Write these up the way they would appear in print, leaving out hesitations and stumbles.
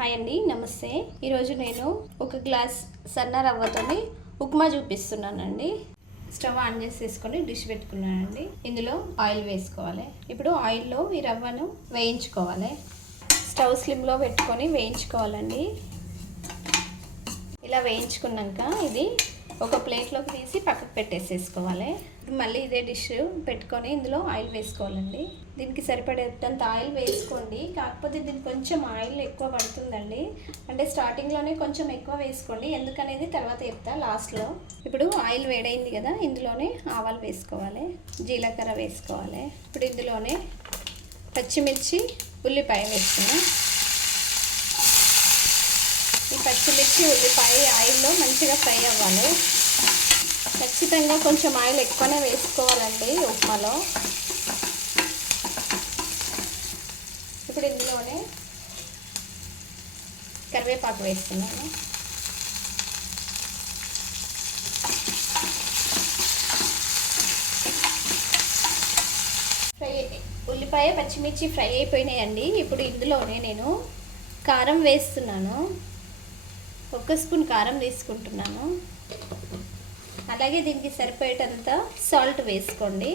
Hi అండి, నమస్తే. ఈరోజు నేను ఒక గ్లాస్ సన్న రవ్వతోని ఉప్మా చూపిస్తున్నానండి. స్టవ్ ఆన్ చేసేసుకొని డిష్ పెట్టుకున్నానండి. ఇందులో ఆయిల్ వేసుకోవాలి. ఇప్పుడు ఆయిల్లో ఈ రవ్వను వేయించుకోవాలి. స్టవ్ స్లిమ్లో పెట్టుకొని వేయించుకోవాలండి. ఇలా వేయించుకున్నాక ఇది ఒక ప్లేట్లోకి తీసి పక్కకు పెట్టేసేసుకోవాలి. మళ్ళీ ఇదే డిష్ పెట్టుకొని ఇందులో ఆయిల్ వేసుకోవాలండి. దీనికి సరిపడేంత ఆయిల్ వేసుకోండి. కాకపోతే దీనికి కొంచెం ఆయిల్ ఎక్కువ పడుతుందండి. అంటే స్టార్టింగ్లోనే కొంచెం ఎక్కువ వేసుకోండి. ఎందుకనేది తర్వాత చెప్తా లాస్ట్లో. ఇప్పుడు ఆయిల్ వేడైంది కదా, ఇందులోనే ఆవాలు వేసుకోవాలి, జీలకర్ర వేసుకోవాలి. ఇప్పుడు ఇందులోనే పచ్చిమిర్చి, ఉల్లిపాయ వేసుకున్నాం. ఈ పచ్చిమిర్చి, ఉల్లిపాయ ఆయిల్లో మంచిగా ఫ్రై అవ్వాలి. ఖచ్చితంగా కొంచెం ఆయిల్ ఎక్కువనే వేసుకోవాలండి ఉప్మాలో. ఇప్పుడు ఇందులోనే కరివేపాకు వేస్తున్నాను. ఉల్లిపాయ, పచ్చిమిర్చి ఫ్రై అయిపోయినాయండి. ఇప్పుడు ఇందులోనే నేను కారం వేస్తున్నాను. 1 స్పూన్ కారం తీసుకుంటున్నాను. అలాగే దీనికి సరిపోయేటంత సాల్ట్ వేసుకోండి.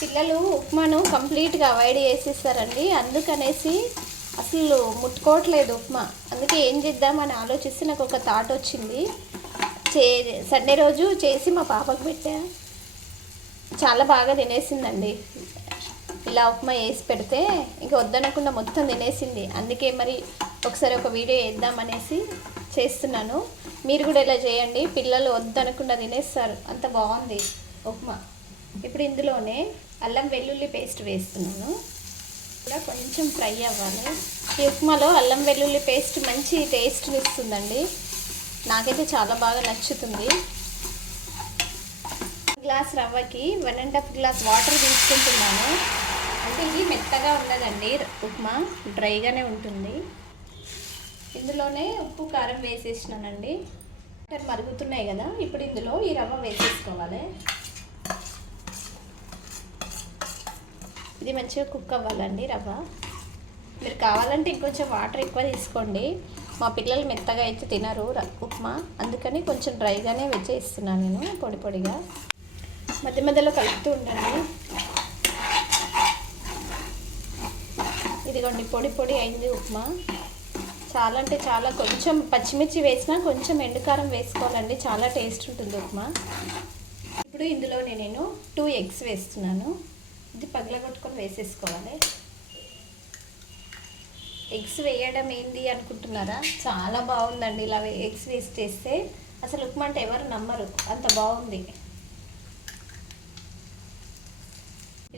పిల్లలు ఉప్మాను కంప్లీట్గా అవాయిడ్ చేసేస్తారండి. అందుకనేసి అసలు ముట్టుకోవట్లేదు ఉప్మా. అందుకే ఏం చేద్దామని ఆలోచిస్తే నాకు ఒక థాట్ వచ్చింది. సండే రోజు చేసి మా పాపకు పెట్టా. చాలా బాగా తినేసిందండి. ఇలా ఉప్మా వేసి పెడితే ఇంకా వద్దనకుండా మొత్తం తినేసింది. అందుకే మరి ఒకసారి ఒక వీడియో వేద్దామనేసి చేస్తున్నాను. మీరు కూడా ఇలా చేయండి, పిల్లలు వద్దనకుండా తినేస్తారు. అంత బాగుంది ఉప్మా. ఇప్పుడు ఇందులోనే అల్లం వెల్లుల్లి పేస్ట్ వేస్తున్నాను. కూడా కొంచెం ఫ్రై అవ్వాలి. ఈ ఉప్మాలో అల్లం వెల్లుల్లి పేస్ట్ మంచి టేస్ట్ని ఇస్తుందండి. నాకైతే చాలా బాగా నచ్చుతుంది. గ్లాస్ రవ్వకి 1.5 గ్లాస్ వాటర్ తీసుకుంటున్నాను. అంటే ఇది మెత్తగా ఉండదండి, ఉప్మా డ్రైగానే ఉంటుంది. ఇందులోనే ఉప్పు, కారం వేసేసినానండి. మరుగుతున్నాయి కదా, ఇప్పుడు ఇందులో ఈ రవ్వ వేసేసుకోవాలి. ఇది మంచిగా కుక్ అవ్వాలండి రవ్వ. మీరు కావాలంటే ఇంకొంచెం వాటర్ ఎక్కువ తీసుకోండి. మా పిల్లలు మెత్తగా అయితే తినరు ఉప్మా, అందుకని కొంచెం డ్రైగానే వేసేస్తున్నాను నేను పొడి పొడిగా. మధ్య మధ్యలో కలుపుతూ ఉండండి. ఇదిగోండి పొడి పొడి అయింది ఉప్మా. చాలా అంటే చాలా, కొంచెం పచ్చిమిర్చి వేసినా కొంచెం ఎండుకారం వేసుకోవాలండి. చాలా టేస్ట్ ఉంటుంది ఉప్మా. ఇప్పుడు ఇందులో నేను 2 ఎగ్స్ వేస్తున్నాను. ఇది పగలగొట్టుకొని వేసేసుకోవాలి. ఎగ్స్ వేయడం ఏంటి అనుకుంటున్నారా? చాలా బాగుందండి. ఇలా ఎగ్స్ వేసి చేస్తే అసలు ఉప్మా అంటే ఎవరు నమ్మరు, అంత బాగుంది.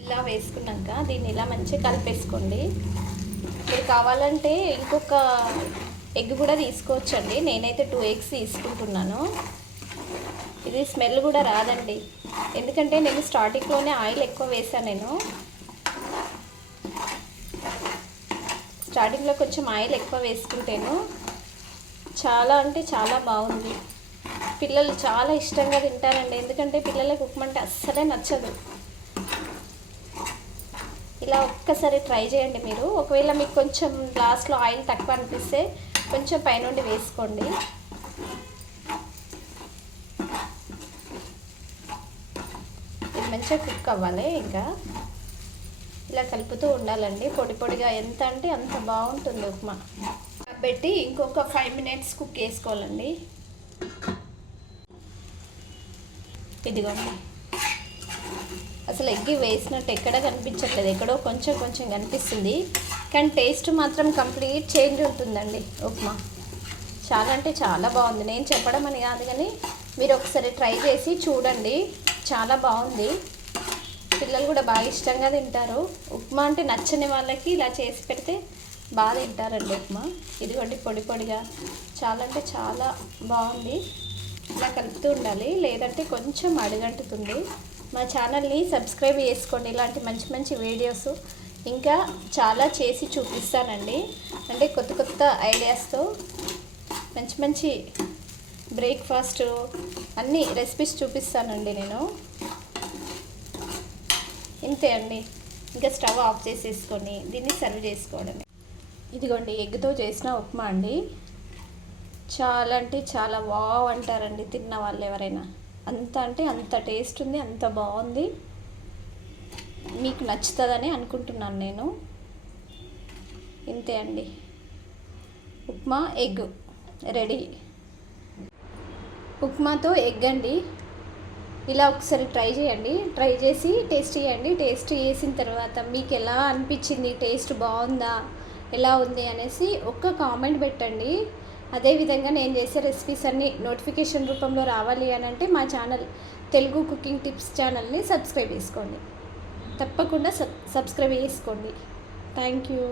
ఇలా వేసుకున్నాక దీన్ని ఇలా మంచిగా కలిపేసుకోండి. మీరు కావాలంటే ఇంకొక ఎగ్ కూడా తీసుకోవచ్చండి. నేనైతే 2 ఎగ్స్ తీసుకుంటున్నాను. ఇది స్మెల్ కూడా రాదండి, ఎందుకంటే నేను స్టార్టింగ్లోనే ఆయిల్ ఎక్కువ వేసాను. నేను స్టార్టింగ్లో కొంచెం ఆయిల్ ఎక్కువ వేసుకుంటేను చాలా అంటే చాలా బాగుంది. పిల్లలు చాలా ఇష్టంగా తింటారండి, ఎందుకంటే పిల్లలకు ఉప్మా అంటే అస్సలే నచ్చదు. ఇలా ఒక్కసారి ట్రై చేయండి మీరు. ఒకవేళ మీకు కొంచెం గ్లాస్లో ఆయిల్ తక్కువ అనిపిస్తే కొంచెం పైనుండి వేసుకోండి. ఇది మంచిగా కుక్ అవ్వాలి. ఇంకా ఇలా కలుపుతూ ఉండాలండి పొడి పొడిగా. ఎంత అంటే అంత బాగుంటుంది ఉప్మా. పెట్టి ఇంకొక 5 మినిట్స్ కుక్ చేసుకోవాలండి. ఇదిగోండి, అసలు ఎగ్ వేసినట్టు ఎక్కడ కనిపించట్లేదు, ఎక్కడో కొంచెం కొంచెం కనిపిస్తుంది. కానీ టేస్ట్ మాత్రం కంప్లీట్ చేంజ్ ఉంటుందండి ఉప్మా. చాలా అంటే చాలా బాగుంది. నేను చెప్పడం అని కాదు, కానీ మీరు ఒకసారి ట్రై చేసి చూడండి. చాలా బాగుంది. పిల్లలు కూడా బాగా ఇష్టంగా తింటారు. ఉప్మా అంటే నచ్చని వాళ్ళకి ఇలా చేసి పెడితే బాగా తింటారండి ఉప్మా. ఇదిగోండి పొడి పొడిగా, చాలా అంటే చాలా బాగుంది. ఇలా కలుపుతూ ఉండాలి, లేదంటే కొంచెం అడుగంటుతుంది. మా ఛానల్ని సబ్స్క్రైబ్ చేసుకోండి. ఇలాంటి మంచి మంచి వీడియోస్ ఇంకా చాలా చేసి చూపిస్తానండి. అంటే కొత్త కొత్త ఐడియాస్తో మంచి మంచి బ్రేక్ఫాస్ట్ అన్ని రెసిపీస్ చూపిస్తానండి నేను. ఇంతే అండి. ఇంకా స్టవ్ ఆఫ్ చేసేసుకొని దీన్ని సర్వ్ చేసుకోవడమే. ఇదిగోండి ఎగ్తో చేసిన ఉప్మా అండి. చాలా అంటే చాలా వావ్ అంటారండి తిన్న వాళ్ళు ఎవరైనా. అంత అంటే అంత టేస్ట్ ఉంది, అంత బాగుంది. మీకు నచ్చుతుందని అనుకుంటున్నాను నేను. ఇంతే అండి, ఉప్మా ఎగ్ రెడీ. ఉప్మాతో ఎగ్ అండి. ఇలా ఒకసారి ట్రై చేయండి, ట్రై చేసి టేస్ట్ చేయండి. టేస్ట్ చేసిన తర్వాత మీకు ఎలా అనిపించింది, టేస్ట్ బాగుందా ఎలా ఉంది అనేసి ఒక్క కామెంట్ పెట్టండి. అదేవిధంగా నేను చేసే రెసిపీస్ అన్నీ నోటిఫికేషన్ రూపంలో రావాలి అని అంటే మా ఛానల్ తెలుగు కుకింగ్ టిప్స్ ఛానల్ని సబ్స్క్రైబ్ చేసుకోండి. తప్పకుండా సబ్స్క్రైబ్ చేసుకోండి. Thank you.